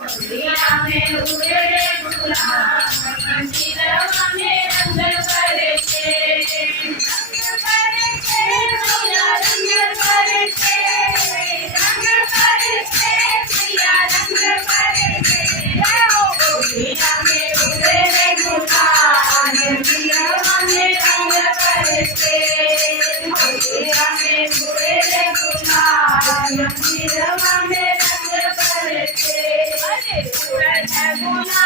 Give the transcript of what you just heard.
होलिया में उड़े रे गुलाल मंदिरवा में रंग करे छे रंग करे छे भैया रंग करे छे रंग करे छे भैया रंग करे छे होलिया में उड़े रे गुलाल मंदिरवा में रंग करे छे होलिया में उड़े रे गुलाल मंदिरवा में रंग करे छे अरे उड़े गुलाल